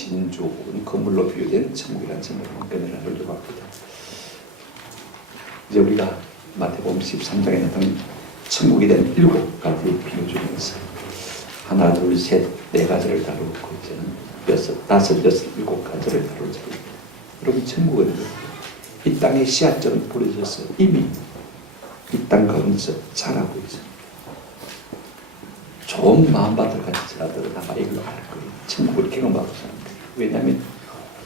진주 혹은 건물로 비유된 천국이라는 점을 견해를 하려고 합니다. 이제 우리가 마태복음 13장에 나타난 천국에 대한 7가지 비유 중에서 하나, 둘, 셋, 네 가지를 다루고 이제는 여섯, 다섯, 여섯, 7가지를 다루자. 여러분, 천국은 이 땅의 씨앗처럼 뿌려져서 이미 이 땅 가운데서 자라고 있어요. 좋은 마음밭을 가진 자들은 아마 이걸 알 거예요. 천국을 경험하고 사는 거예요. 왜냐하면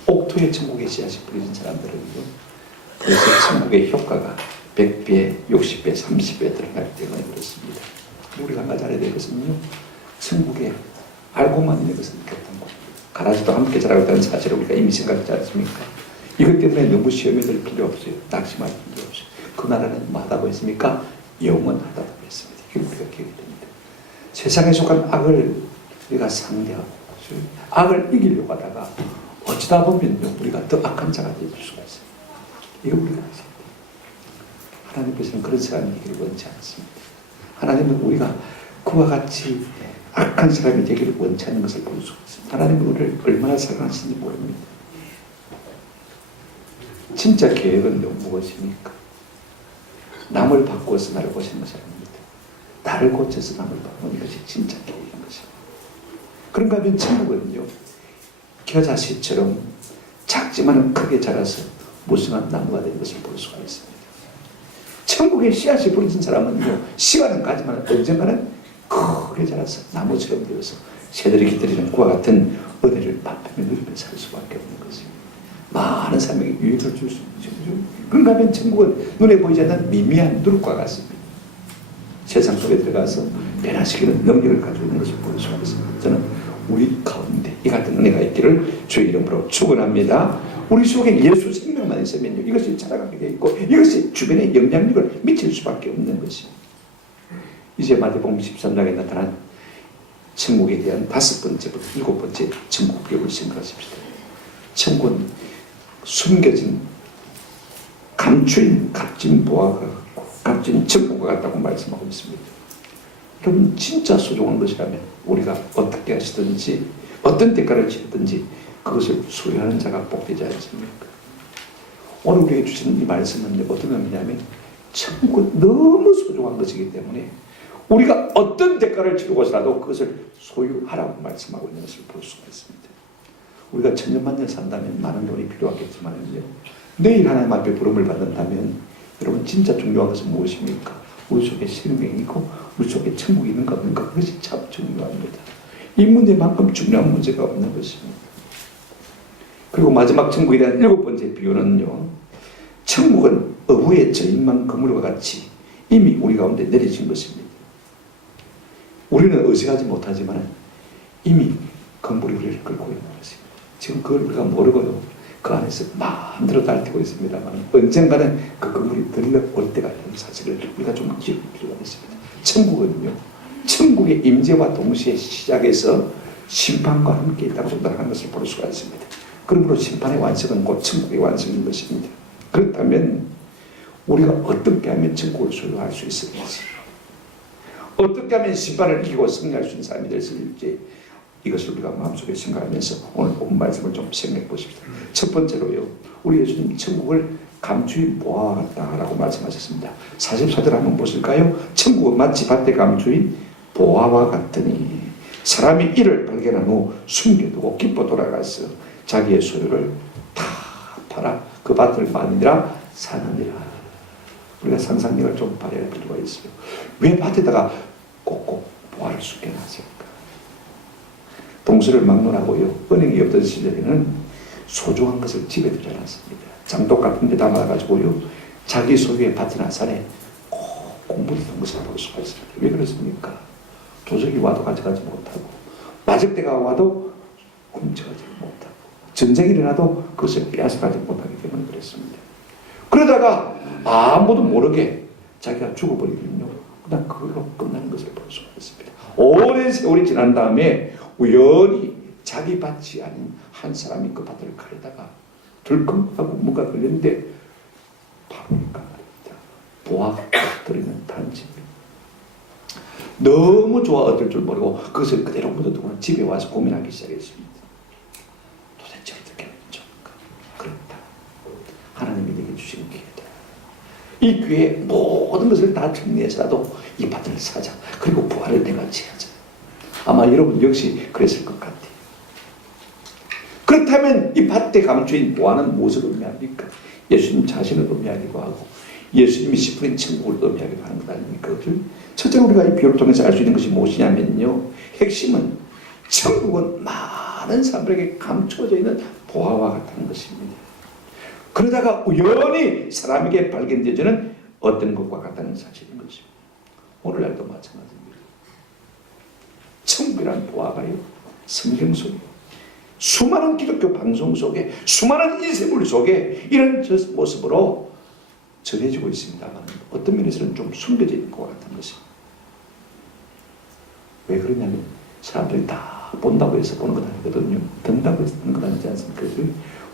옥토의 천국의 씨앗이 뿌려진 사람들은요, 그래서 천국의 효과가 100배, 60배, 30배 들어갈 때가 그렇습니다. 우리가 한 가지 알아야 될 것은요, 천국에 알고만 있는 것은 어떤 거, 가라지도 함께 자라고 있다는 사실을 우리가 이미 생각하지 않습니까? 이것 때문에 너무 시험에 들 필요 없어요. 낙심할 필요 없어요. 그 나라는 뭐하다고 했습니까? 영원하다고 했습니다. 이게 우리가 기억이 됩니다. 세상에 속한 악을 우리가 상대하고 악을 이기려고 하다가 어쩌다 보면요, 우리가 더 악한 자가 될 수가 있어요. 이거 우리가 아세요. 하나님께서는 그런 사람이 되기를 원치 않습니다. 하나님은 우리가 그와 같이 악한 사람이 되기를 원치 않는 것을 볼 수가 있습니다. 하나님은 우리를 얼마나 사랑하시는지 모릅니다. 진짜 계획은 무엇입니까? 남을 바꾸어서 나를 보시는 것이 아닙니다. 나를 고쳐서 남을 바꾸는 것이 진짜 계획인 것입니다. 그런가 하면 천국은요, 겨자씨처럼 작지만 크게 자라서 무성한 나무가 된 것을 볼 수가 있습니다. 천국의 씨앗이 부러진 사람은요, 시간은 가지만 언젠가는 크게 자라서 나무처럼 되어서 새들이 기다리는 그와 같은 은혜를 맛보며 누리며 살 수밖에 없는 것입니다. 많은 사람에게 유익을 줄 수 있죠. 그런가 하면 천국은 눈에 보이지 않는 미미한 누룩과 같습니다. 세상 속에 들어가서 변화시키는 능력을 가지고 있는 것을 볼 수가 있습니다. 저는 우리 가운데 이 같은 은혜가 있기를 주의 이름으로 축원합니다. 우리 속에 예수 생명만 있으면요, 이것이 자라가게 되어 있고 이것이 주변에 영향력을 미칠 수밖에 없는 것입니다. 이제 마태복음 13장에 나타난 천국에 대한 5번째부터 7번째 천국 비유를 생각하십시다. 천국은 숨겨진 감추인 값진 보화가 같고 값진 천국과 같다고 말씀하고 있습니다. 여러분, 진짜 소중한 것이라면 우리가 어떻게 하시든지 어떤 대가를 치르든지 그것을 소유하는 자가 복되지 않습니까? 오늘 우리에게 주시는 이 말씀은 어떤 의미냐면 천국은 너무 소중한 것이기 때문에 우리가 어떤 대가를 치르고서라도 그것을 소유하라고 말씀하고 있는 것을 볼 수가 있습니다. 우리가 천년만년 산다면 많은 돈이 필요하겠지만요, 내일 하나님 앞에 부름을 받는다면 여러분, 진짜 중요한 것은 무엇입니까? 우리 속에 생명이 있고 우리 속에 천국이 있는가 없는가, 그것이 참 중요합니다. 이 문제만큼 중요한 문제가 없는 것입니다. 그리고 마지막 천국에 대한 7번째 비유는요, 천국은 어부의 저인망 그물과 같이 이미 우리 가운데 내려진 것입니다. 우리는 의식하지 못하지만 이미 건물이 우리를 끌고 있는 것입니다. 지금 그걸 우리가 모르고요, 그 안에서 마음대로 달티고 있습니다만 언젠가는 그 건물이 들러올 때가 있는 사실을 우리가 좀 기억할 필요가 있습니다. 천국은요, 천국의 임재와 동시에 시작해서 심판과 함께 있다고 생각하는 것을 볼 수가 있습니다. 그러므로 심판의 완성은 곧 천국의 완성인 것입니다. 그렇다면 우리가 어떻게 하면 천국을 소유할 수 있을지, 어떻게 하면 심판을 이기고 승리할 수 있는 사람이 될 수 있을지, 이것을 우리가 마음속에 생각하면서 오늘 본 말씀을 좀 생각해 보십시다. 첫 번째로요, 우리 예수님 천국을 감추인 보화와 같다라고 말씀하셨습니다. 44절 한번 보실까요? 천국은 마치 밭에 감추인 보화와 같으니 사람이 이를 발견한 후 숨겨두고 기뻐 돌아가서 자기의 소유를 다 팔아 그 밭을 만들어 사느니라. 우리가 상상력을 좀 발휘할 필요가 있어요. 왜 밭에다가 꼭꼭 보화를 숨겨놨을까? 동서를 막론하고요, 은행이 없던 시절에는 소중한 것을 집에 두지 않았습니다. 장독 같은 데 담아가지고요, 자기 소유의 밭이나 산에 꼭 공부했던 것을 볼 수가 있습니다. 왜 그렇습니까? 도적이 와도 가져가지 못하고, 마적대가 와도 훔쳐가지 못하고, 전쟁이 일어나도 그것을 빼앗아가지 못하기 때문에 그랬습니다. 그러다가 아무도 모르게 자기가 죽어버리면요, 그냥 그걸로 끝나는 것을 볼 수가 있습니다. 오랜 세월이 지난 다음에 우연히 자기 밭이 아닌 한 사람이 그 밭을 가려다가 덜컹하고 뭔가 걸렸는데 바보니까 말입니다. 보화가 들어있는 단지입니다. 너무 좋아 얻을 줄 모르고 그것을 그대로 묻어두고 집에 와서 고민하기 시작했습니다. 이 교회의 모든 것을 다 정리해서라도 이 밭을 사자. 그리고 부활을 내가 취하자. 아마 여러분 역시 그랬을 것 같아요. 그렇다면 이 밭에 감추인 보화는 무엇을 의미합니까? 예수님 자신을 의미하기도 하고 예수님이 시푸린 천국을 의미하기도 하는 것 아닙니까? 첫째로 우리가 이 비유를 통해서 알 수 있는 것이 무엇이냐면요, 핵심은 천국은 많은 사람들에게 감춰져 있는 보화와 같다는 것입니다. 그러다가 우연히 사람에게 발견되어지는 어떤 것과 같다는 사실인 것입니다. 오늘날도 마찬가지입니다. 천국이란 보화가요, 성경 속에 수많은 기독교 방송 속에 수많은 인쇄물 속에 이런 모습으로 전해지고 있습니다만 어떤 면에서는 좀 숨겨져 있는 것 같은 것입니다. 왜 그러냐면 사람들이 다 본다고 해서 보는 건 아니거든요. 듣는다고 해서 듣는 건 아니지 않습니까?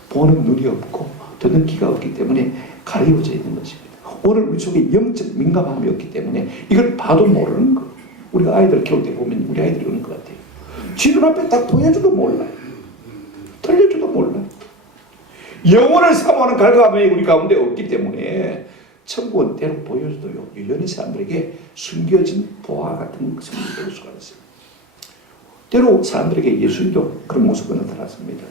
보는 눈이 없고 듣는 귀가 없기 때문에 가려져 있는 것입니다. 오늘 우리 속에 영적 민감함이 없기 때문에 이걸 봐도 모르는 거. 우리가 아이들 키울 때 보면 우리 아이들이 그런 것 같아요. 지 눈앞에 딱 보여줘도 몰라요. 들려줘도 몰라요. 영혼을 사모하는 갈감이 우리 가운데 없기 때문에 천국은 때로 보여줘도요, 유연히 사람들에게 숨겨진 보화 같은 것을 볼 수가 있어요. 때로 사람들에게 예수님도 그런 모습을 나타났습니다.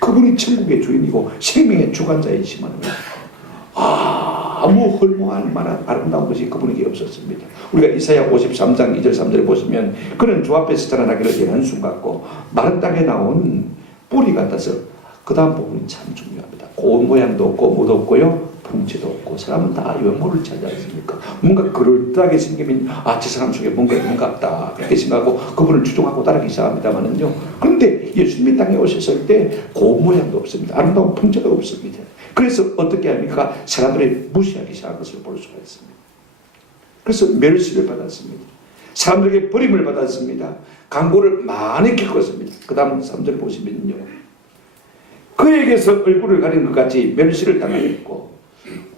그분이 천국의 주인이고 생명의 주관자이시면 아무 헐모할 만한 아름다운 것이 그분에게 없었습니다. 우리가 이사야 53장 2절 3절에 보시면 그는 주 앞에서 자라나기를 한순 같고 마른 땅에 나온 뿌리 같아서 그 다음 부분이 참 중요합니다. 고운 모양도 없고 못 없고요, 풍채도 없고 사람은 다 외모를 찾지 않습니까? 뭔가 그럴듯하게 생기면 저 사람 속에 뭔가 있는가 보다 그렇게 생각하고 그분을 추종하고 따르기 시작합니다만은요, 그런데 예수님이 땅에 오셨을 때 고운 모양도 없습니다. 아름다운 풍채도 없습니다. 그래서 어떻게 합니까? 사람들이 무시하기 시작한 것을 볼 수가 있습니다. 그래서 멸시를 받았습니다. 사람들에게 버림을 받았습니다. 강고를 많이 겪었습니다. 그 다음 3절 보시면요, 그에게서 얼굴을 가린 것 같이 멸시를 당하였고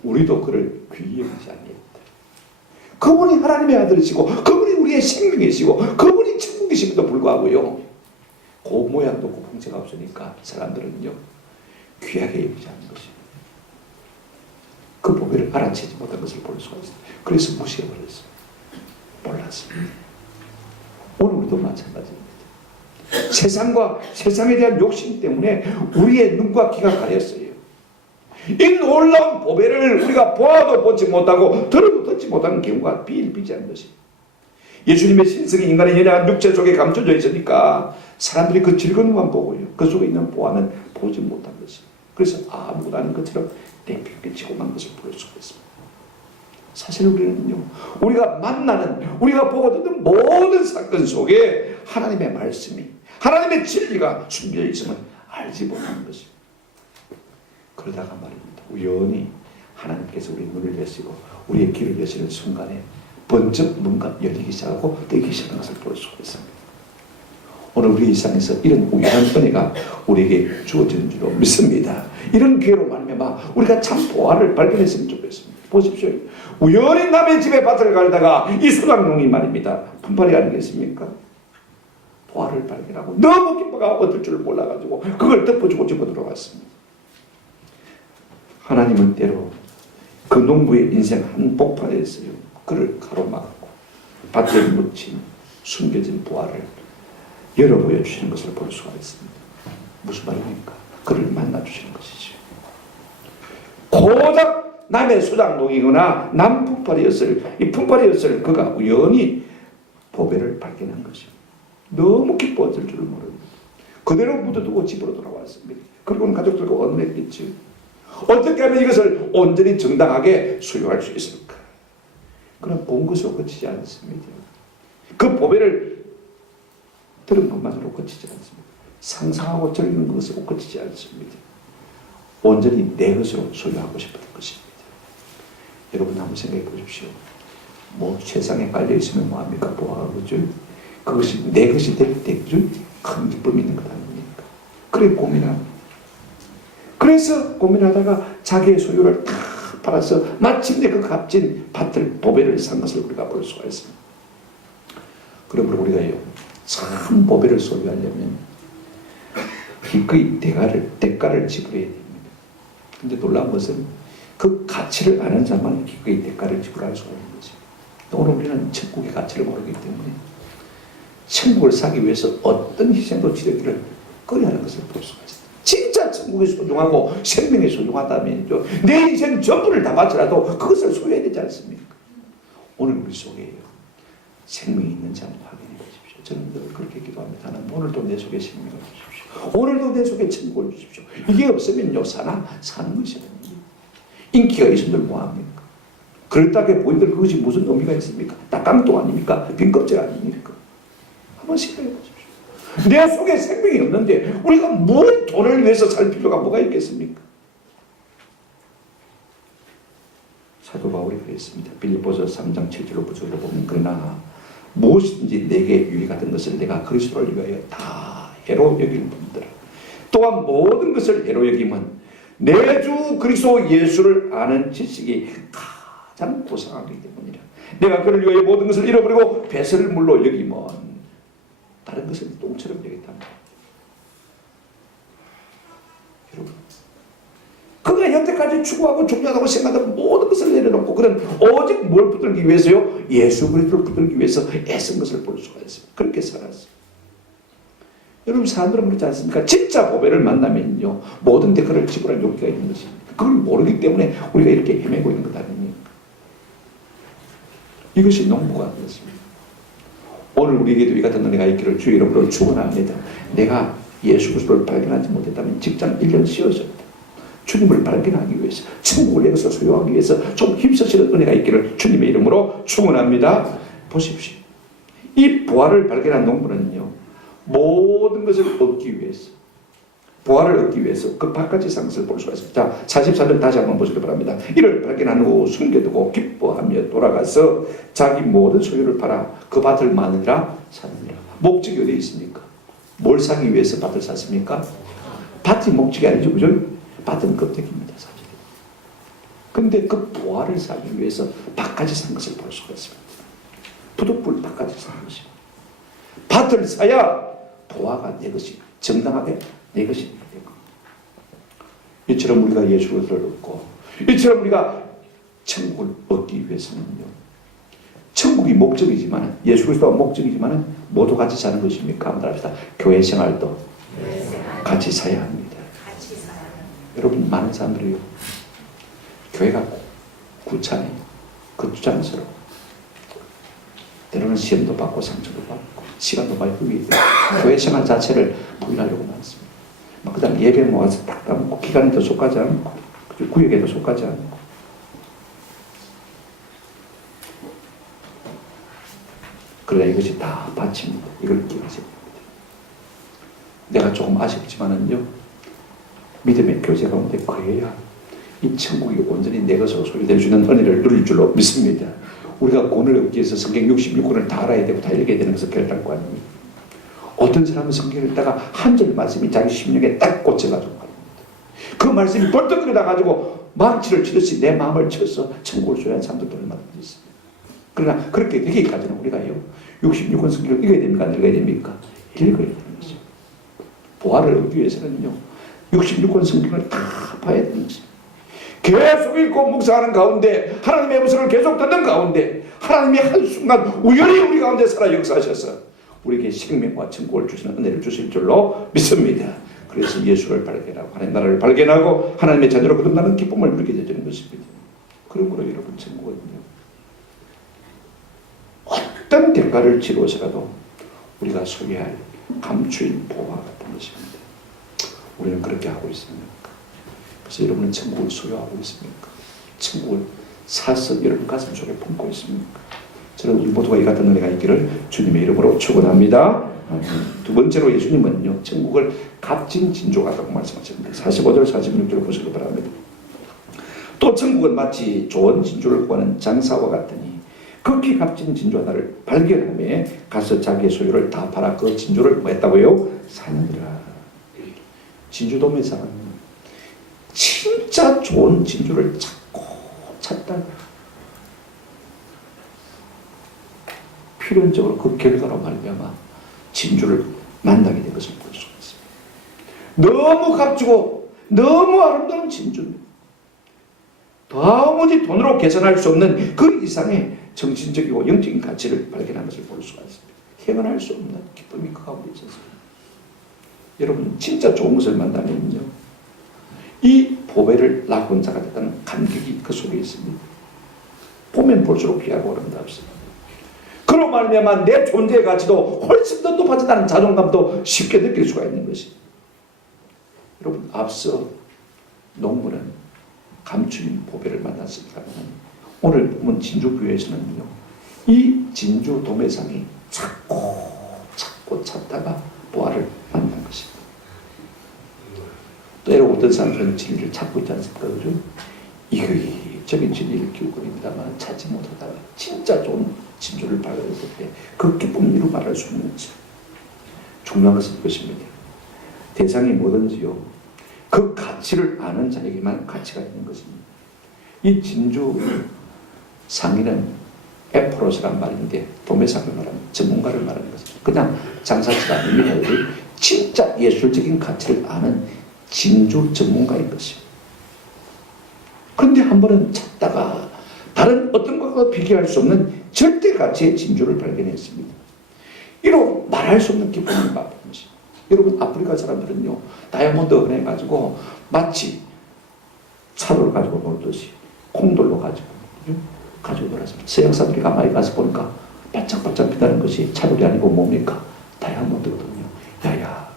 우리도 그를 귀히 여기지 아니했다. 그분이 하나님의 아들이시고 그분이 우리의 생명이시고 그분이 천국이심에도 불구하고요, 고운 모양도 없고 풍채가 없으니까 사람들은요 귀하게 여기지 않는 것입니다. 그 보배를 알아채지 못한 것을 볼 수가 있어요. 그래서 무시해버렸어요. 몰랐습니다. 오늘 우리도 마찬가지입니다. 세상과 세상에 대한 욕심 때문에 우리의 눈과 귀가 가렸어요. 이 놀라운 보배를 우리가 보아도 보지 못하고 들어도 듣지 못하는 경우가 비일비재한 것입니다. 예수님의 신성이 인간의 연약한 육체 속에 감춰져 있으니까 사람들이 그 즐거움만 보고요, 그 속에 있는 보아는 보지 못한 것입니다. 그래서 아무것도 아닌 것처럼 내팽개치고만 것을 볼 수가 있습니다. 사실 우리는요, 우리가 만나는, 우리가 보고 듣는 모든 사건 속에 하나님의 말씀이, 하나님의 진리가 숨겨 있음을 알지 못하는 것입니다. 그러다가 말입니다, 우연히 하나님께서 우리 눈을 여시고 우리의 귀를 여시는 순간에 번쩍 뭔가 열리기 시작하고 뜨기 시작하는 것을 볼 수가 있습니다. 오늘 우리 일상에서 이런 우연한 은혜가 우리에게 주어지는 줄로 믿습니다. 이런 기회로 말미암아 우리가 참 보화를 발견했으면 좋겠습니다. 보십시오. 우연히 남의 집에 밭을 갈다가 이 소작농이 말입니다, 품팔이 아니겠습니까? 보화를 발견하고 너무 기뻐가 얻을 줄 몰라가지고 그걸 덮어주고 집어 들어갔습니다. 하나님은 때로 그 농부의 인생 한복판에서요, 그를 가로막고 밭에 묻힌 숨겨진 보화를 열어 보여주시는 것을 볼 수가 있습니다. 무슨 말입니까? 그를 만나주시는 것이죠. 고작 남의 소작농이거나 남 품팔이었을 그가 우연히 보배를 발견한 것입니다. 너무 기뻐했을 줄을 모릅니다. 그대로 묻어두고 집으로 돌아왔습니다. 그리고는 가족들과 언급했겠죠. 어떻게 하면 이것을 온전히 정당하게 소유할 수 있을까? 그런 본 것으로 그치지 않습니다. 그 보배를 들은 것만으로 그치지 않습니다. 상상하고 즐기는 것으로 그치지 않습니다. 온전히 내 것으로 소유하고 싶었던 것입니다. 여러분 한번 생각해 보십시오. 뭐 세상에 깔려 있으면 뭐합니까? 보아가 그죠? 그것이 내 것이 될 때 큰 기쁨이 있는 것 아닙니까? 그래 고민합니다. 그래서 고민하다가 자기의 소유를 다 팔아서 마침내 그 값진 밭을, 보배를 산 것을 우리가 볼 수가 있습니다. 그러므로 우리가요, 참 보배를 소유하려면 기꺼이 대가를 지불해야 됩니다. 근데 놀라운 것은 그 가치를 아는 자만 기꺼이 대가를 지불할 수가 있는 거죠. 오늘 우리는 천국의 가치를 모르기 때문에 천국을 사기 위해서 어떤 희생도 치르기를 꺼려하는 것을 볼 수가 있습니다. 진짜 천국이 소중하고 생명이 소중하다면요, 내 인생 전부를 다 바치라도 그것을 소유해야 되지 않습니까? 오늘 우리 속에 생명이 있는지 한번 확인해 보십시오. 저는 늘 그렇게 기도합니다. 하나님, 오늘도 내 속에 생명을 주십시오. 오늘도 내 속에 천국을 주십시오. 이게 없으면요, 사는 것이 아닙니다. 인기가 있으면 뭐합니까? 그렇다게 보이들 그것이 무슨 의미가 있습니까? 딱 깡통 아닙니까? 빈 껍질 아닙니까? 한번 생각해 보십시오. 내 속에 생명이 없는데 우리가 뭘 돈을 위해서 살 필요가 뭐가 있겠습니까? 사도 바울이 그랬습니다. 빌립보서 3장 7절로 9절로 보면, 그러나 무엇이든지 내게 유익하던 것을 내가 그리스도를 위하여 다 해로 여길 뿐더라. 또한 모든 것을 해로 여김은 내 주 그리스도 예수를 아는 지식이 가장 고상하기 때문이라. 내가 그를 위하여 모든 것을 잃어버리고 배설물로 여기면 다른 것은 똥처럼 여겼단 말이에요. 여러분, 그가 여태까지 추구하고 존경하고 생각하던 모든 것을 내려놓고 그는 오직 뭘 붙들기 위해서요? 예수 그리스도를 붙들기 위해서 애쓴 것을 볼 수가 있습니다. 그렇게 살았어요. 여러분, 사람들은 그렇지 않습니까? 진짜 보배를 만나면요, 모든 대가를 지불할 용기가 있는 것입니다. 그걸 모르기 때문에 우리가 이렇게 헤매고 있는 것 아닙니까? 이것이 농부가 되었습니다. 오늘 우리에게도 이 같은 은혜가 있기를 주의 이름으로 축원합니다. 내가 예수 그리스도를 발견하지 못했다면 직장 1년 쉬어졌다. 주님을 발견하기 위해서, 천국을 내것을 소유하기 위해서 좀 힘쓰시는 은혜가 있기를 주님의 이름으로 축원합니다. 보십시오. 이 부활을 발견한 농부는요, 모든 것을 얻기 위해서, 부활을 얻기 위해서 그 바깥의 상승을 볼 수가 있습니다. 자, 44절 다시 한번 보시기 바랍니다. 이를 발견한 후 숨겨두고 기뻐하며 돌아가서 자기 모든 소유를 팔아 그 밭을 마느니라 사느니라. 목적이 어디에 있습니까? 뭘 사기 위해서 밭을 샀습니까? 밭이 목적이 아니죠, 그죠? 밭은 껍데기입니다, 사실. 근데 그 부활을 사기 위해서 밭까지 산 것을 볼 수가 있습니다. 부득불 밭까지 산 것입니다. 밭을 사야 부활가 내 것이 정당하게 내 것이 되고, 이처럼 우리가 예수 그리스도를 얻고, 이처럼 우리가 천국을 얻기 위해서는요, 천국이 목적이지만, 예수 그리스도가 목적이지만 모두 같이 사는 것입니까? 한번 합시다. 교회 생활도 같이 사야 합니다. 여러분, 많은 사람들이요, 교회가 구차해요. 거추장스러워. 때로는 시험도 받고 상처도 받고 시간도 많이 흡입이 돼요. 교회 생활 자체를 부인하려고 많습니다. 그 다음 예배 모아서 딱 담고 기간에도 속하지 않고 구역에도 속하지 않고, 그러나 이것이 다 바칩니다. 이걸 기억하셔야 됩니다. 내가 조금 아쉽지만은요, 믿음의 교제 가운데 그래야 이 천국이 온전히 내 것으로 소유될 수 있는 은혜를 누릴 줄로 믿습니다. 우리가 구원을 얻기 위해서 성경 66권을 다 알아야 되고 다 읽어야 되는 것은 별다른 아닙니다. 어떤 사람은 성경을 읽다가 한 절 말씀이 자기 심령에 딱 꽂혀가지고 말입니다. 그 말씀이 벌떡 일어나가지고 망치를 치듯이 내 마음을 쳐서 천국을 소유한 사람들도 얼마든지 있습니다. 그러나 그렇게 되기까지는 우리가요, 66권 성경을 읽어야 됩니까? 안 읽어야 됩니까? 읽어야 되는 것이죠. 부활을 얻기 위해서는요, 66권 성경을 다 봐야 되는 것입니다. 계속 읽고 묵상하는 가운데, 하나님의 음성을 계속 듣는 가운데, 하나님이 한순간 우연히 우리 가운데 살아 역사하셔서 우리에게 생명과 천국을 주시는 은혜를 주실 줄로 믿습니다. 그래서 예수를 발견하고 하나님 나라를 발견하고 하나님의 자녀로 거듭나는 기쁨을 누리게 되는 것입니다. 그러므로 여러분, 천국은요, 어떤 대가를 치르어서라도 우리가 소유할 감추인 보화 같은 것입니다. 우리는 그렇게 하고 있습니까? 그래서 여러분은 천국을 소유하고 있습니까? 천국을 사서 여러분 가슴 속에 품고 있습니까? 저는 우리 모두가 이 같은 은혜가 있기를 주님의 이름으로 축원합니다. 두 번째로 예수님은요, 천국을 값진 진주 같다고 말씀하셨는데 45절 46절 보시기 바랍니다. 또 천국은 마치 좋은 진주를 구하는 장사와 같으니 극히 값진 진주 하나를 발견하며 가서 자기의 소유를 다 팔아 그 진주를 뭐 했다고요? 사느니라. 진주도매상은 진짜 좋은 진주를 찾다 필연적으로 그 결과로 말미암아 진주를 만나게 된 것을 볼 수가 있습니다. 너무 값지고 너무 아름다운 진주입니다. 도무지 돈으로 계산할 수 없는 그 이상의 정신적이고 영적인 가치를 발견한 것을 볼 수가 있습니다. 행언할 수 없는 기쁨이 그 가운데 있었습니다. 여러분 진짜 좋은 것을 만나면요, 이 보배를 나 혼자가 됐다는 감격이 그 속에 있습니다. 보면 볼수록 귀하고 아름답습니다. 그로 말미암아 내 존재의 가치도 훨씬 더 높아진다는 자존감도 쉽게 느낄 수가 있는 것입니다. 여러분 앞서 농부는 감추인 보배를 만났습니다만 오늘 보면 진주교회에서는요, 이 진주 도매상이 찾고 찾다가 보화를 만난 것입니다. 또 여러분 어떤 사람들은 진리를 찾고 있지 않습니까? 그죠? 이기적인 진리를 기울거립니다만 찾지 못하다가 진짜 좋은 진주를 발견했을 때 그 기쁨을 이루 말할 수 없는 것이죠. 중요한 것은 이것입니다. 대상이 뭐든지요, 그 가치를 아는 자에게만 가치가 있는 것입니다. 이 진주 상인은 에프로스란 말인데 도매상을 말하는 전문가를 말하는 것입니다. 그냥 장사치가 아닙니다. 진짜 예술적인 가치를 아는 진주 전문가인 것입니다. 그런데 한 번은 찾다가 다른 어떤 것과 비교할 수 없는 절대 가치의 진주를 발견했습니다. 이로 말할 수 없는 기쁨을 맛본 것입니다. 여러분 아프리카 사람들은요, 다이아몬드 은해가지고 마치 차를 가지고 놀듯이 콩돌로 가지고 놀았습니다. 서양 사람들이 가만히 가서 보니까 반짝반짝 빛나는 것이 차돌이 아니고 뭡니까? 다이아몬드거든요. 야야,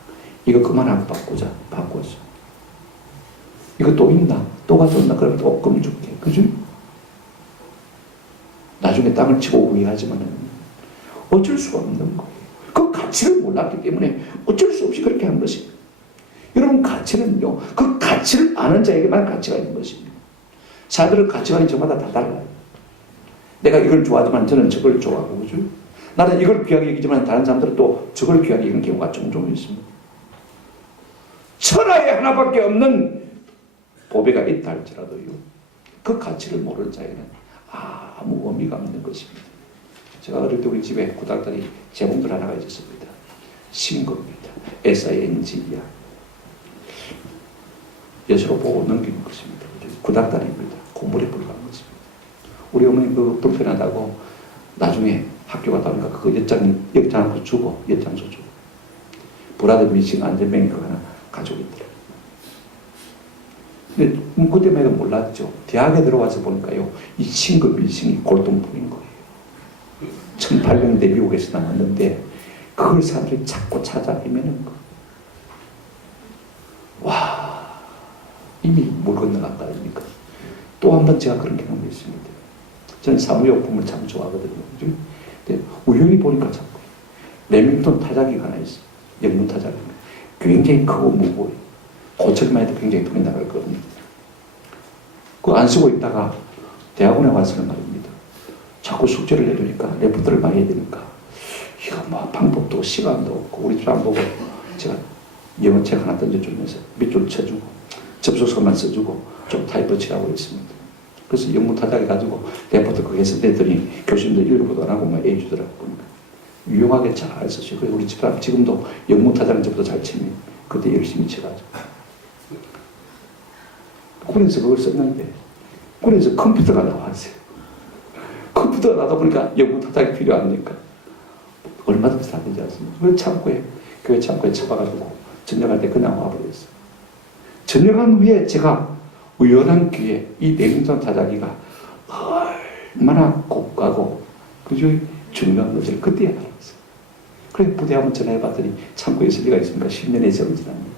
이거 그만하고 바꾸었어. 이거 또 있나? 또 가져온다? 그러면 또 금 줄게. 그죠? 나중에 땅을 치고 후회하지만 어쩔 수가 없는 거예요. 그 가치를 몰랐기 때문에 어쩔 수 없이 그렇게 한 것입니다. 여러분 가치는요, 그 가치를 아는 자에게만 가치가 있는 것입니다. 사람들은 가치관이 저마다 다 달라요. 내가 이걸 좋아하지만 저는 저걸 좋아하고, 그죠? 나는 이걸 귀하게 여기지만 다른 사람들은 또 저걸 귀하게 여기는 경우가 종종 있습니다. 천하에 하나밖에 없는 보배가 있다 할지라도요, 그 가치를 모르는 자에게는 아무 의미가 없는 것입니다. 제가 어릴 때 우리 집에 구닥다리 재봉들 하나가 있었습니다. 신거입니다. SING야. 여시로 보고 넘기는 것입니다. 구닥다리입니다. 공부에 불과한 것입니다. 우리 어머니 그 불편하다고 나중에 학교 갔다 오니까 그거 연장소 주고 브라더 미싱 안전뱅이가 하나 가지고 있더라고요. 근데 그때만 해도 몰랐죠. 대학에 들어와서 보니까요, 이 신급 미싱이 골동품인 거예요. 1800년대 미국에서 나왔는데 그걸 사람들이 찾고 찾아 헤매는 거. 와, 이미 물 건너간 거 아닙니까? 또 한 번 제가 그런 경험이 있습니다. 저는 사무용품을 참 좋아하거든요. 근데 우연히 보니까 자꾸 레밍턴 타자기가 하나 있어요. 영문 타자기. 굉장히 크고 무거워요. 고쳐기만 해도 굉장히 돈이 나갈 거거든요. 그거 안 쓰고 있다가 대학원에 와서는 말입니다. 자꾸 숙제를 내두니까 레포트를 많이 해야 되니까 이거 뭐 방법도 시간도 없고 우리 집 안 보고 제가 영어책 하나 던져주면서 밑줄 쳐주고 접속사만 써주고 좀 타이프 칠하고 있습니다. 그래서 영문 타자기 가지고 레포트 그거 해서 내더니 교수님들 읽어보도 안 하고 막 A 주더라고요. 유용하게 잘 쓰시고 그래서 우리 집사람 지금도 영문 타자는 저보다 잘 칩니다. 그때 열심히 쳐가지고. 군에서 그걸 썼는데 군에서 컴퓨터가 나왔어요. 컴퓨터가 나다 보니까 영문 타자기 필요합니까? 얼마든지 다 되지 않습니까? 그 창고에, 교회 창고에 쳐봐가지고 전역할 때 그냥 와버렸어요. 전역한 후에 제가 우연한 기회에 이 레밍턴 타자기가 얼마나 고가고 그저 중요한 것을 그때 알았어요. 그래 부대 한번 전화해봤더니 창고에 있을 리가 있습니까? 10년의 정지랍니다.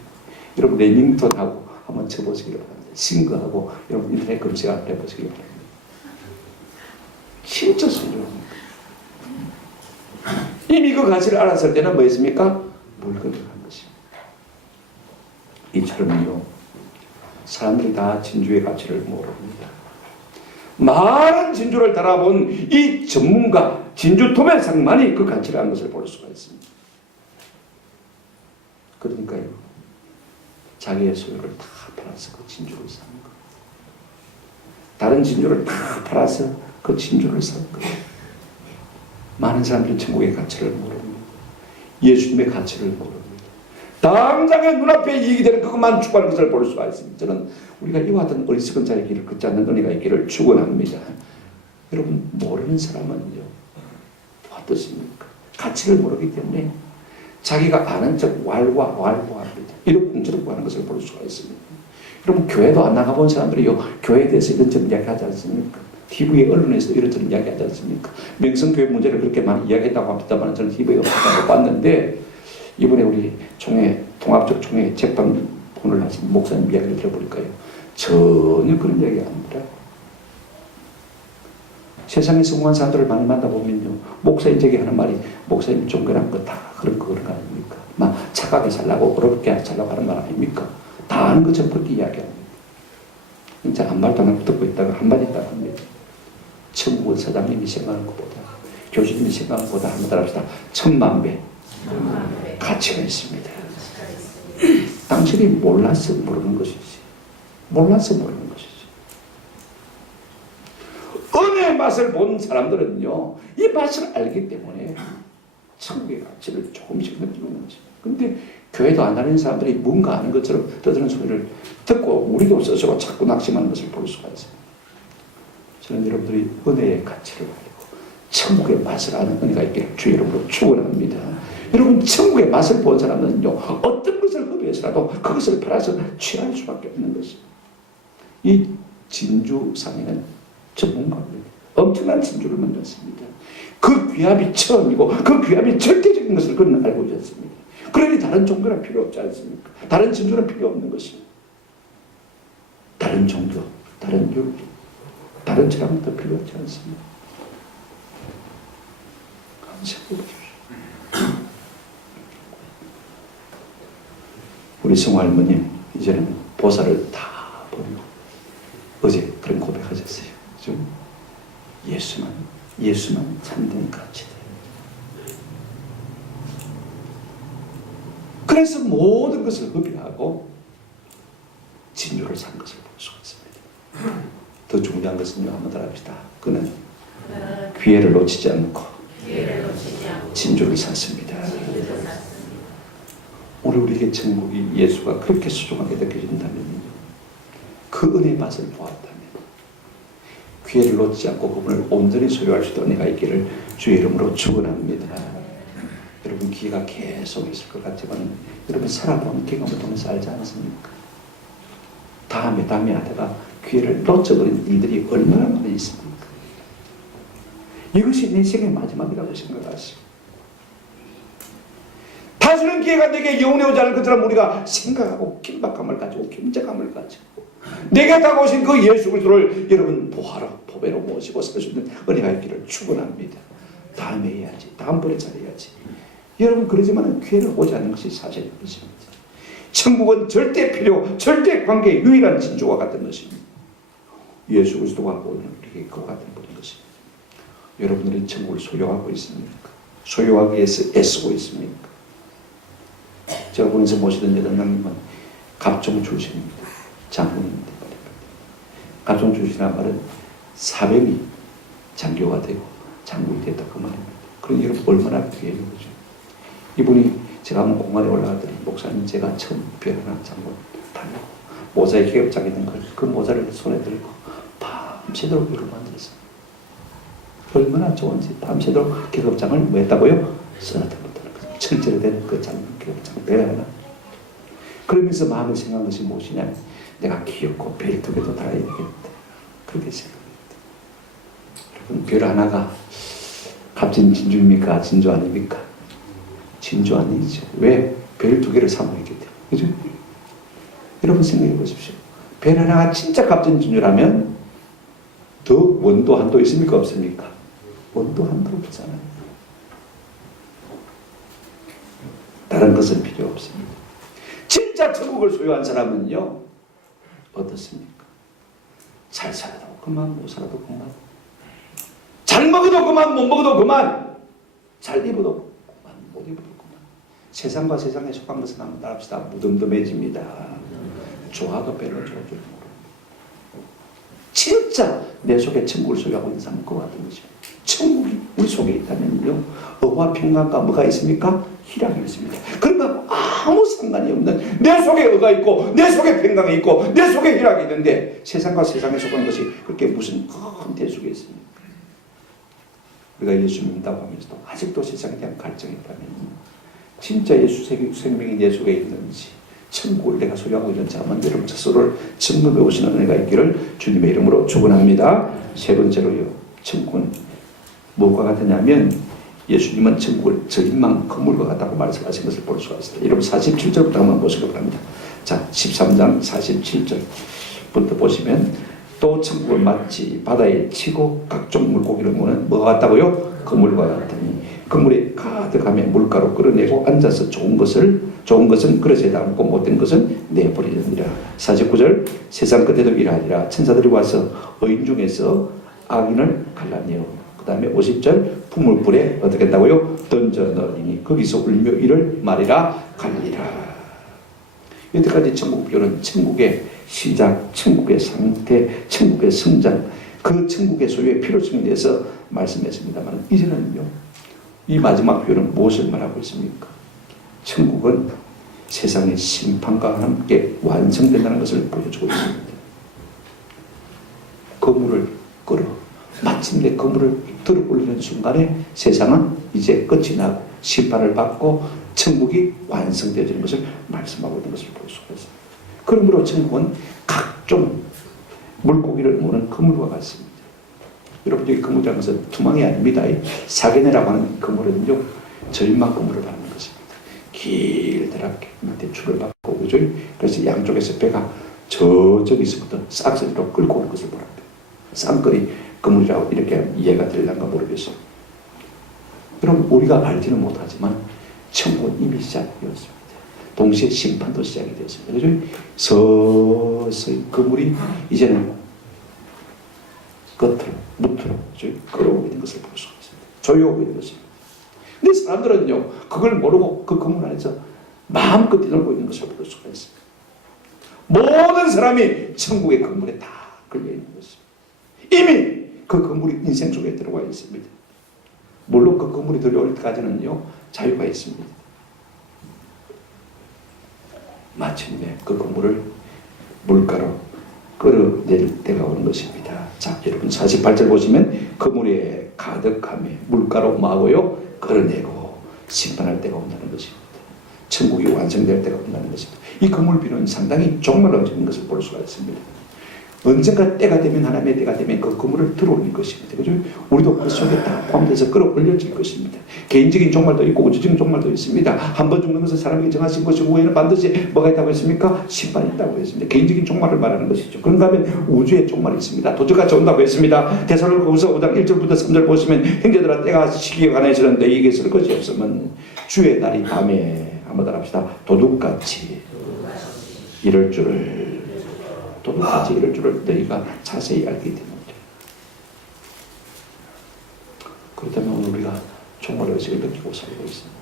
여러분 레밍턴하고 한번 쳐보시기를 바랍니다. 신거하고 여러분 인터넷 검색 한번 해보시기를 바랍니다. 진짜 소중합니다. 이미 그 가치를 알았을 때는 뭐였습니까? 물건을 한 것입니다. 이처럼요, 사람들이 다 진주의 가치를 모릅니다. 많은 진주를 달아본 이 전문가 진주 도매상만이 그 가치를 한 것을 볼 수가 있습니다. 그러니까요, 자기의 소유를 다 팔아서 그 진주를 산 거예요. 다른 진주를 다 팔아서 그 진주를 산 거예요. 많은 사람들은 천국의 가치를 모릅니다. 예수님의 가치를 모릅니다. 당장의 눈앞에 이익이 되는 그것만 추구하는 것을 볼 수가 있습니다. 저는 우리가 이와 같은 어리석은 자의 길을 걷지 않는 은혜가 있기를 축원합니다. 여러분, 모르는 사람은요, 어떻습니까? 가치를 모르기 때문에 자기가 아는 척 왈와왈부합니다. 이렇게 저렇게 하는 것을 볼 수가 있습니다. 여러분, 교회도 안 나가본 사람들이요, 교회에 대해서 이런저런 이야기하지 않습니까? TV에 언론에서 이런저런 이야기하지 않습니까? 명성교회 문제를 그렇게 많이 이야기했다고 합니다만 저는 TV에 못 봤는데, 이번에 우리 통합적 총회 재판본을 하신 목사님 이야기를 들어보니까요, 전혀 그런 이야기 아닙니다. 세상에 성공한 사람들을 많이 만나보면요, 목사님 저기 하는 말이, 목사님 종교란 거 다 그런 거 아닙니까? 막 착하게 살라고 어렵게 살라고 하는 말 아닙니까? 다 아는 것처럼 그렇게 이야기합니다. 진짜 한 말도 안 듣고 있다가 한마디 딱 합니다. 천국은 사장님이 생각하는 것보다, 교수님이 생각하는 것보다 한마디 합시다. 1000만 배 가치가 있습니다. 당신이 몰라서 모르는 것이지. 몰라서 모르는 것이지. 은혜의 맛을 본 사람들은요, 이 맛을 알기 때문에 천국의 가치를 조금씩 느끼는 거지. 근데 교회도 안 다니는 사람들이 뭔가 아는 것처럼 떠드는 소리를 듣고 우리도 스스로 자꾸 낙심하는 것을 볼 수가 있어요. 저는 여러분들이 은혜의 가치를 알고 천국의 맛을 아는 은혜가 있기를 주 이름으로 축원합니다. 여러분, 천국의 맛을 본 사람은요, 어떤 것을 허비해서라도 그것을 팔아서 취할 수밖에 없는 것이에요. 이 진주상에는 전문가입니다. 엄청난 진주를 만났습니다. 그 귀함이 처음이고 그 귀함이 절대적인 것을 그는 알고 있었습니다. 그러니 다른 종교는 필요 없지 않습니까? 다른 진주는 필요 없는 것입니다. 다른 종교, 다른 율, 다른 철학은 더 필요 없지 않습니다. 생각해 보십시오. 우리 성우 할머님 이제는 보살을 다 버리고 어제 그런 고백하셨어요. 그죠? 예수만 참된 가치다. 그래서 모든 것을 허비하고 진주를 산 것을 볼 수가 있습니다. 더 중요한 것은요, 한번 더 합시다. 그는 기회를 놓치지 않고 진주를 샀습니다. 오늘 우리에게 천국이 예수가 그렇게 소중하게 느껴진다면요, 그 은혜의 맛을 보았다면 기회를 놓치지 않고 그분을 온전히 소유할 수 있는 은혜가 있기를 주의 이름으로 축원합니다. 여러분, 기회가 계속 있을 것 같지만 여러분, 살아보면 경험을 통해서 알지 않습니까? 다음에 하다가 기회를 놓쳐버린 일들이 얼마나 많이 있습니까? 이것이 내 생의 마지막이라고 생각하시고, 다시는 기회가 내게 영원히 오지 않을 것처럼 우리가 생각하고 긴박감을 가지고 긴장감을 가지고 내게 다가오신 그 예수 그리스도를 여러분 보하러 보배로 모시고 살 수 있는 은혜가 있기를 축원합니다. 다음에 해야지, 다음번에 잘해야지. 여러분, 그러지만 기회를 오지 않는 것이 사실인 것입니다. 천국은 절대 필요, 절대 관계의 유일한 진주와 같은 것입니다. 예수 그리스도가 오늘 우리에게 그와 같은 분인 것입니다. 여러분들은 천국을 소유하고 있습니까? 소유하기 위해서 애쓰고 있습니까? 제가 본에서 모시던 여당님은 갑종 출신입니다. 장군입니다. 갑종 출신이란 말은 사병이 장교가 되고 장군이 됐다 그 말입니다. 그럼 여러분 얼마나 귀해요, 그죠? 이분이 제가 한번 공간에 올라갔더니, 목사님 제가 처음 별하나 장군 다녀고 모자에 계급장 있는 그 모자를 손에 들고 밤새도록 이걸 만들었어요. 얼마나 좋은지 밤새도록 계급장을 뭐 했다고요? 써놨다 못하는 거죠. 철제로 된 그 장군 계급장 별하나. 그러면서 마음을 생각한 것이 무엇이냐, 내가 귀엽고 별 2개도 달아야 되겠다, 그렇게 생각했다. 여러분, 별 하나가 값진 진주입니까? 진주 아닙니까? 진주 아니죠. 왜? 별 2개를 사모했기 때문에. 그죠? 여러분 생각해 보십시오. 별 하나가 진짜 값진 진주라면 더 원도 한도 있습니까? 없습니까? 원도 한도 없잖아요. 다른 것은 필요 없습니다. 진짜 천국을 소유한 사람은요, 어떻습니까? 잘 살아도 그만, 못 살아도 그만, 잘 먹어도 그만, 못 먹어도 그만, 잘 입어도 그만, 못 입어도 그만. 세상과 세상에 속한 것은 한번 따라합시다. 무덤덤해집니다. 좋아도 별로 좋을 줄 모릅니다. 진짜 내 속에 천국을 소유하고 있는 사람은 그와 같은 것이죠. 천국이 우리 속에 있다면요, 의와 평강과 뭐가 있습니까? 희락이 있습니다. 그러니까 아무 상관이 없는 내 속에 의가 있고 내 속에 평강이 있고 내 속에 희락이 있는데 세상과 세상에 속하는 것이 그렇게 무슨 큰 대속에 있습니까? 우리가 예수 믿는다고 하면서도 아직도 세상에 대한 갈증이 있다면 진짜 예수 생명이 내 속에 있는지 천국을 내가 소유하고 있는지 한번 여러분 스스로를 점검해 보시는 은혜가 있기를 주님의 이름으로 축원합니다. 세 번째로요, 천국은 무엇과 같으냐면 예수님은 천국을 저희만 건물과 같다고 말씀하신 것을 볼 수가 있습니다. 여러분 47절부터 한번 보시기 바랍니다. 자, 13장 47절부터 보시면 또 천국은 마치 바다에 치고 각종 물고기를 모는 뭐가 같다고요? 그물과 같으니 그물에 가득하며 물가로 끌어내고 앉아서 좋은 것은 그릇에 담고 못된 것은 내버리느니라. 49절 세상 끝에도 이러하리라. 천사들이 와서 의인 중에서 악인을 갈라내어 그 다음에 50절 풍물불에 어떻게 한다고요? 던져 넣으니 거기서 울며 이를 말이라 갈리라. 여태까지 천국 비유는 천국의 시작, 천국의 상태, 천국의 성장, 그 천국의 소유의 필요성에 대해서 말씀했습니다만 이제는요, 이 마지막 표현은 무엇을 말하고 있습니까? 천국은 세상의 심판과 함께 완성된다는 것을 보여주고 있습니다. 거물을 끌어 마침내 거물을 들어 올리는 순간에 세상은 이제 끝이 나고 심판을 받고 천국이 완성되어지는 것을 말씀하고 있는 것을 볼 수가 있습니다. 그러므로 천국은 각종 물고기를 모는 그물과 같습니다. 여러분, 여기 그물이라는 것은 투망이 아닙니다. 사계내라고 하는 그물은요, 절망 그물을 받는 것입니다. 길다랗게 밑에 줄을 받고, 그죠? 그래서 양쪽에서 배가 저기서부터 싹쓸이로 끌고 오는 것을 보랍니다. 쌍끌이 그물이라고 이렇게 이해가 되려는가 모르겠어요. 그럼 우리가 알지는 못하지만 천국은 이미 시작되었습니다. 동시에 심판도 시작이 되었습니다. 그죠? 서서히 그물이 이제는 끝으로, 무트로 끌어오고 있는 것을 볼 수가 있습니다. 조여오고 있는 것입니다. 근데 사람들은요, 그걸 모르고 그 그물 안에서 마음껏 뛰놀고 있는 것을 볼 수가 있습니다. 모든 사람이 천국의 그물에 다 걸려 있는 것입니다. 이미 그 그물이 인생 속에 들어와 있습니다. 물론 그 그물이 들어올 때까지는요, 자유가 있습니다. 마침내 그 그물을 물가로 끌어낼 때가 오는 것입니다. 자, 여러분 48절 보시면 그물에 가득하며 물가로 마고요 끌어내고 심판할 때가 온다는 것입니다. 천국이 완성될 때가 온다는 것입니다. 이 그물 비유는 상당히 종말 넘치는 것을 볼 수가 있습니다. 언젠가 때가 되면, 하나님의 때가 되면 그 그물을 들어올릴 것입니다. 그죠? 우리도 그 속에 다 포함돼서 끌어올려질 것입니다. 개인적인 종말도 있고 우주적인 종말도 있습니다. 한 번 죽는 것은 사람에게 정하신 것이고 후에는 반드시 뭐가 있다고 했습니까? 심판이 있다고 했습니다. 개인적인 종말을 말하는 것이죠. 그런가 하면 우주의 종말이 있습니다. 도적같이 온다고 했습니다. 데살로니가후서 5장 1절부터 3절 보시면 형제들아 때가 시기에 관해서는 너희에게 쓸 것이 없으면 주의 날이 밤에 한번 따라합시다. 도둑같이 이럴 줄을 도둑같이 이럴 줄을 너희가 자세히 알게 됩니다. 그렇다면 오늘 우리가 종말 의식을 느끼고 살고 있습니다.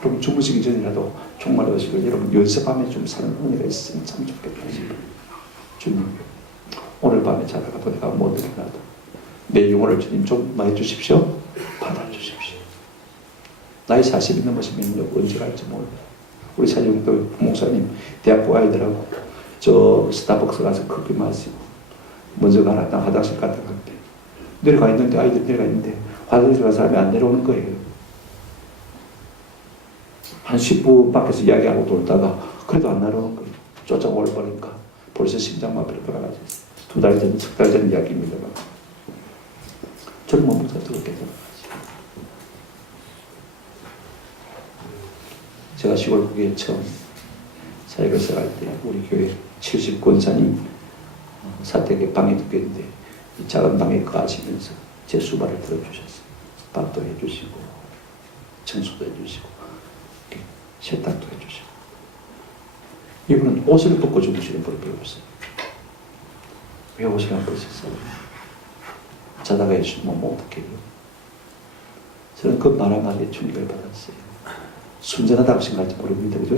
그럼 주무시기 전이라도 종말 의식을 여러분 연습하면 좀 사는 은혜가 있으면 참 좋겠다. 주님, 오늘 밤에 자다가도 내가 못 일어나도 내 영혼을 주님 좀 많이 주십시오. 받아주십시오. 나이 40이 넘으시면 언제 갈지 모릅니다. 우리 사정도 목사님 대학교 아이들하고 저 스타벅스 가서 커피 마시고 먼저 가라. 나 화장실 갔다 갈게. 내려가 있는데 아이들 내려가 있는데 화장실 간 사람이 안 내려오는 거예요. 한 10분 밖에서 이야기하고 돌다가 그래도 안 내려오는 거예요. 쫓아올 거니까 벌써 심장마비로 돌아가셨어요. 2달 전, 3달 전 이야기입니다. 젊은 목사도 그렇게 돌아가셨어요. 제가 시골국에 처음 사역을 시작할 때 우리 교회 70 권사님 사택에 방에 눕겠는데 이 작은 방에 가시면서 제 수발을 들어주셨어요. 밥도 해주시고 청소도 해주시고 세탁도 해주시고 이분은 옷을 벗고 주무시는 분을 배웠어요. 왜 옷을 안 벗었어요? 자다가 해주면 어떻게 해요? 저는 그 말 한마디에 충격을 받았어요. 순전하다고 생각할지 모릅니다. 그죠?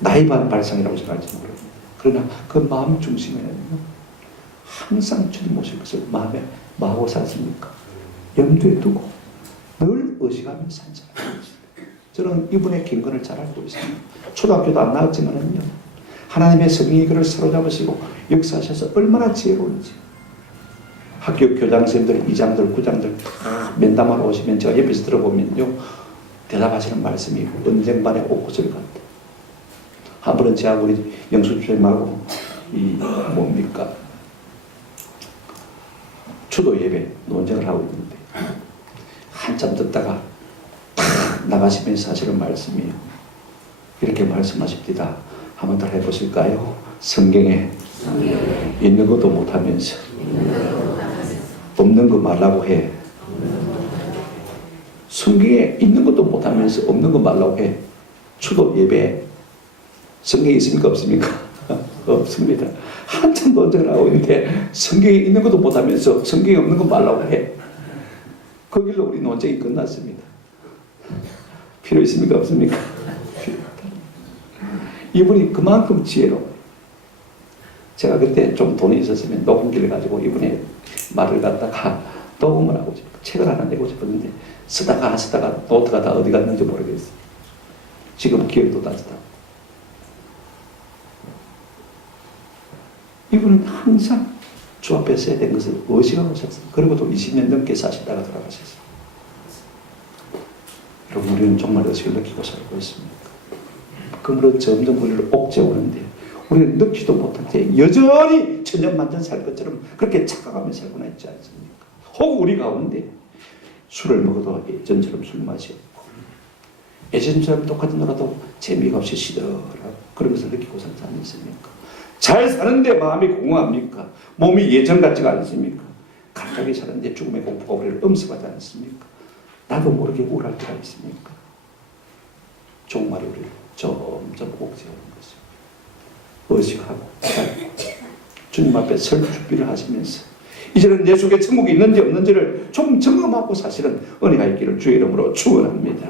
나이반 발상이라고 생각할지 모릅니다. 그러나 그 마음 중심에는 항상 주님 오실 것을 마음에 뭐하고 살았습니까? 염두에 두고 늘 의식하며 산 사람입니다. 저는 이분의 경건을 잘 알고 있습니다. 초등학교도 안 나왔지만은요, 하나님의 성령이 그를 사로잡으시고 역사하셔서 얼마나 지혜로운지. 학교 교장선생님들, 이장들, 구장들 다 면담하러 오시면 제가 옆에서 들어보면요, 대답하시는 말씀이 언쟁반의 옥구슬 같다. 한 번은 제가 우리 영수주님하고 뭡니까? 추도 예배 논쟁을 하고 있는데 한참 듣다가 탁 나가시면서 하시는 말씀이에요. 이렇게 말씀하십니다. 한번 더 해보실까요? 성경에 있는 것도 못하면서 없는 거 말라고 해. 성경에 있는 것도 못하면서 없는 거 말라고 해. 추도 예배 성경에 있습니까? 없습니까? 없습니다. 한참 논쟁을 하고 있는데 성경에 있는 것도 못하면서 성경에 없는 거 말라고 해. 거기로 우리 논쟁이 끝났습니다. 필요 있습니까? 없습니까? 이분이 그만큼 지혜로워요. 제가 그때 좀 돈이 있었으면 녹음기를 가지고 이분의 말을 갖다가 녹음을 하고 책을 하나 내고 싶었는데 쓰다가 노트가 다 어디 갔는지 모르겠어요. 지금 기억도 나지도 않고. 이분은 항상 주 앞에 써야 된 것을 의식하고 사셨어요. 그리고 또 20년 넘게 사시다가 돌아가셨어요. 여러분, 우리는 정말 의식을 느끼고 살고 있습니까? 그물은 점점 우리를 옥죄오는데 우리는 느끼도 못할 때 여전히 천년만년 살 것처럼 그렇게 착각하며 살고나 있지 않습니까? 혹 우리 가운데 술을 먹어도 예전처럼 술 맛이 없고 예전처럼 똑같이 놀아도 재미가 없이 시들하고 그런 것을 느끼고 살지 않습니까? 잘 사는데 마음이 공허합니까? 몸이 예전 같지가 않습니까? 갑자기 사는데 죽음의 공포가 우리를 엄습하지 않습니까? 나도 모르게 우울할 때가 있습니까? 종말이 우리를 점점 옥죄하는 것입니다. 의식하고 살고 주님 앞에 설 준비를 하시면서 이제는 내 속에 천국이 있는지 없는지를 좀 점검하고 사실은 은혜가 있기를 주의 이름으로 축원합니다.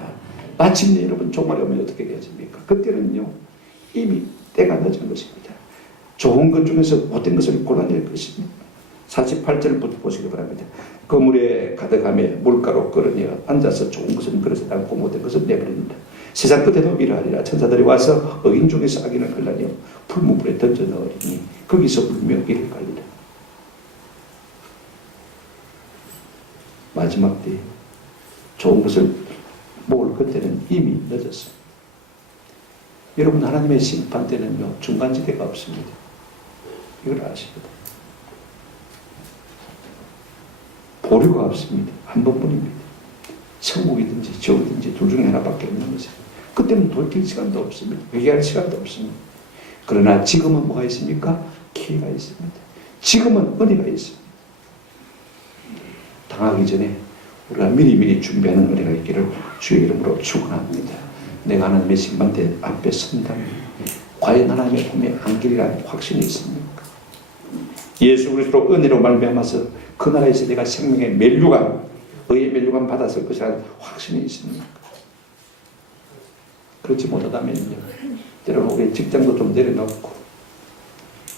마침내 여러분 종말이 오면 어떻게 되십니까? 그때는요 이미 때가 늦은 것입니다. 좋은 것 중에서 못된 것을 골라낼 것입니다. 48절부터 보시기 바랍니다. 그물에 가득함에 물가로 끌어내어 앉아서 좋은 것은 그릇에 담고 못된 것은 내버린다. 세상 끝에도 이러하리라. 천사들이 와서 어인 중에서 악인을 갈라내어 풀무불에 던져 넣으리니 거기서 울며 이를 갈리라. 마지막 때 좋은 것을 모을 그때는 이미 늦었습니다. 여러분, 하나님의 심판 때는요 중간지대가 없습니다. 이걸 아십니다. 보류가 없습니다. 한 번뿐입니다. 천국이든지 지옥이든지 둘 중에 하나밖에 없는 것이에요. 그때는 돌킬 시간도 없습니다. 회개할 시간도 없습니다. 그러나 지금은 뭐가 있습니까? 기회가 있습니다. 지금은 은혜가 있습니다. 당하기 전에 우리가 미리미리 준비하는 은혜가 있기를 주의 이름으로 축원합니다. 내가 하나님의 심판대 앞에 선다면 과연 하나님의 품에 안길이라는 확신이 있습니까? 예수 그리스도로 은혜로 말미암아서 그 나라에서 내가 생명의 멸류관, 의의 멸류관 받았을 것이라는 확신이 있습니까? 그렇지 못하다면요, 때로는 우리의 직장도 좀 내려놓고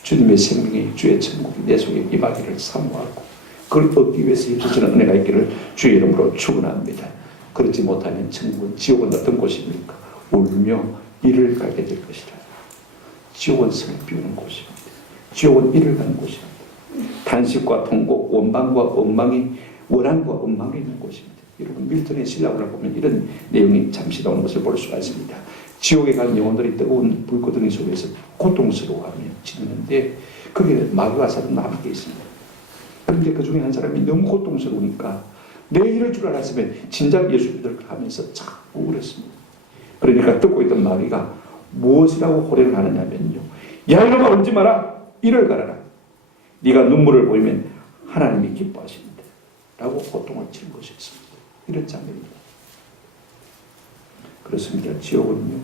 주님의 생명이 주의 천국이 내 속에 임하기를 사모하고 그걸 얻기 위해서 힘쓰시는 은혜가 있기를 주의 이름으로 축원합니다. 그렇지 못하면 천국은, 지옥은 어떤 곳입니까? 울며 이를 가게 될 것이라. 지옥은 성을 비우는 곳입니다. 지옥은 이를 가는 곳입니다. 탄식과 통곡, 원망과 원망이, 원한과 원망이 있는 곳입니다. 여러분, 밀턴의 신라를 보면 이런 내용이 잠시 나오는 것을 볼 수가 있습니다. 지옥에 간 영혼들이 뜨거운 불고등이 속에서 고통스러워하며 지내는데 거기에 마귀와 사탄도 함께 있습니다. 그런데 그 중에 한 사람이 너무 고통스러우니까 내 이럴 줄 알았으면 진작 예수 믿을 하면서 자꾸 울었습니다. 그러니까 듣고 있던 마귀가 무엇이라고 호령을 하느냐면요, 야 이놈아 울지 마라, 이를 갈아라. 네가 눈물을 보이면 하나님이 기뻐하십니다 라고 고통을 치는 것이었습니다. 이런 장면입니다. 그렇습니다. 지옥은요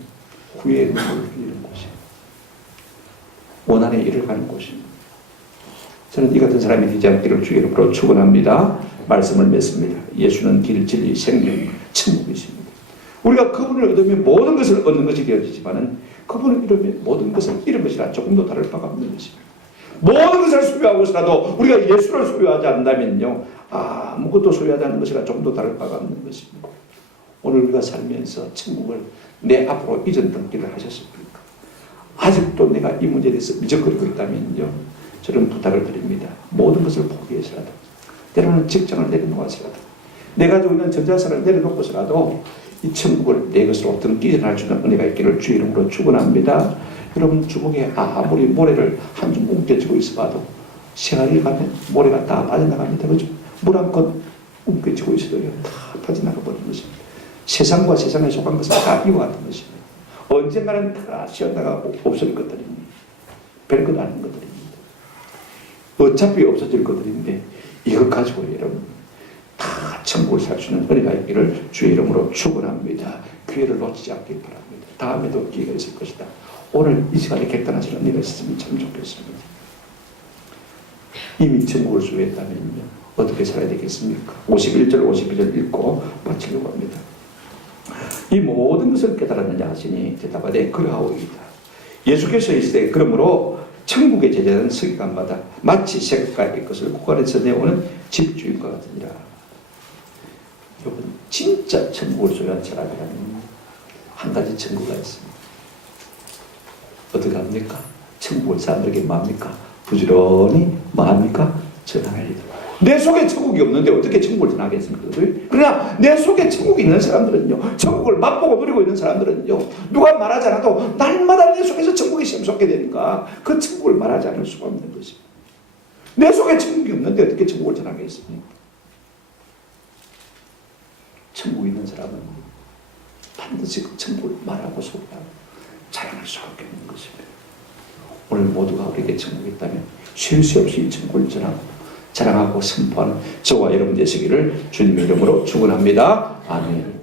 후회의 눈물을 흘리는 곳이에요. 원한의 일을 가는 곳입니다. 저는 이 같은 사람이 되지 않기를 주의 이름으로 축원합니다. 말씀을 맺습니다. 예수는 길, 진리, 생명, 천국이십니다. 우리가 그분을 얻으면 모든 것을 얻는 것이 되어지지만은 그분을 잃으면 모든 것을 잃은 것이라 조금도 다를 바가 없는 것입니다. 모든 것을 소유하고서라도 우리가 예수를 소유하지 않는다면요 아무것도 소유하지 않는 것이라 조금도 다를 바가 없는 것입니다. 오늘 우리가 살면서 천국을 내 앞으로 이전 등기를 하셨습니까? 아직도 내가 이 문제에 대해서 미적거리고 있다면요, 저는 부탁을 드립니다. 모든 것을 포기해서라도, 때로는 직장을 내려놓아서라도, 내가 가지고 있는 전자산을 내려놓고서라도 이 천국을 내 것으로 등기할 수 있는 은혜가 있기를 주의 이름으로 축원합니다. 여러분, 주먹에 아무리 모래를 한 줌 움켜쥐고 있어봐도 시간이 가면 모래가 다 빠져나갑니다. 그죠? 물 한 건 움켜쥐고 있어도요, 다 빠져나가 버리는 것입니다. 세상과 세상에 속한 것은 다 이와 같은 것입니다. 언젠가는 다 쉬었다가 없어질 것들입니다. 별것 아닌 것들입니다. 어차피 없어질 것들인데 이것 가지고 여러분 다 천국을 살 수 있는 은혜가 있기를 주의 이름으로 축원합니다. 기회를 놓치지 않길 바랍니다. 다음에도 기회가 있을 것이다. 오늘 이 시간에 객단하시는 은혜가 있으면 참 좋겠습니다. 이미 천국을 소유했다면요, 어떻게 살아야 되겠습니까? 51절 52절 읽고 마치려고 합니다. 이 모든 것을 깨달았느냐 하시니 대답하되 그러하오이다. 예수께서 이르시되 그러므로 천국의 제자는 서기관마다 마치 색깔의 것을 고관에서 내오는 집주인과 같으니라. 여러분, 진짜 천국을 소유한 사람이라면 한 가지 천국가 있습니다. 어떻게 합니까? 천국을 사람들에게 뭐합니까? 부지런히 뭐합니까? 전하리라. 내 속에 천국이 없는데 어떻게 천국을 전하겠습니까? 그러나 내 속에 천국이 있는 사람들은요, 천국을 맛보고 누리고 있는 사람들은요, 누가 말하지 않아도 날마다 내 속에서 천국이 샘솟게 되니까 그 천국을 말하지 않을 수가 없는 것입니다. 내 속에 천국이 없는데 어떻게 천국을 전하겠습니까? 천국이 있는 사람은 반드시 그 천국을 말하고 소개하고 자랑할 수밖에 없는 것입니다. 오늘 모두가 우리에게 천국이 있다면 쉴 새 없이 이 천국을 전하고 자랑하고 선포하는 저와 여러분 되시기를 주님의 이름으로 축원합니다. 아멘.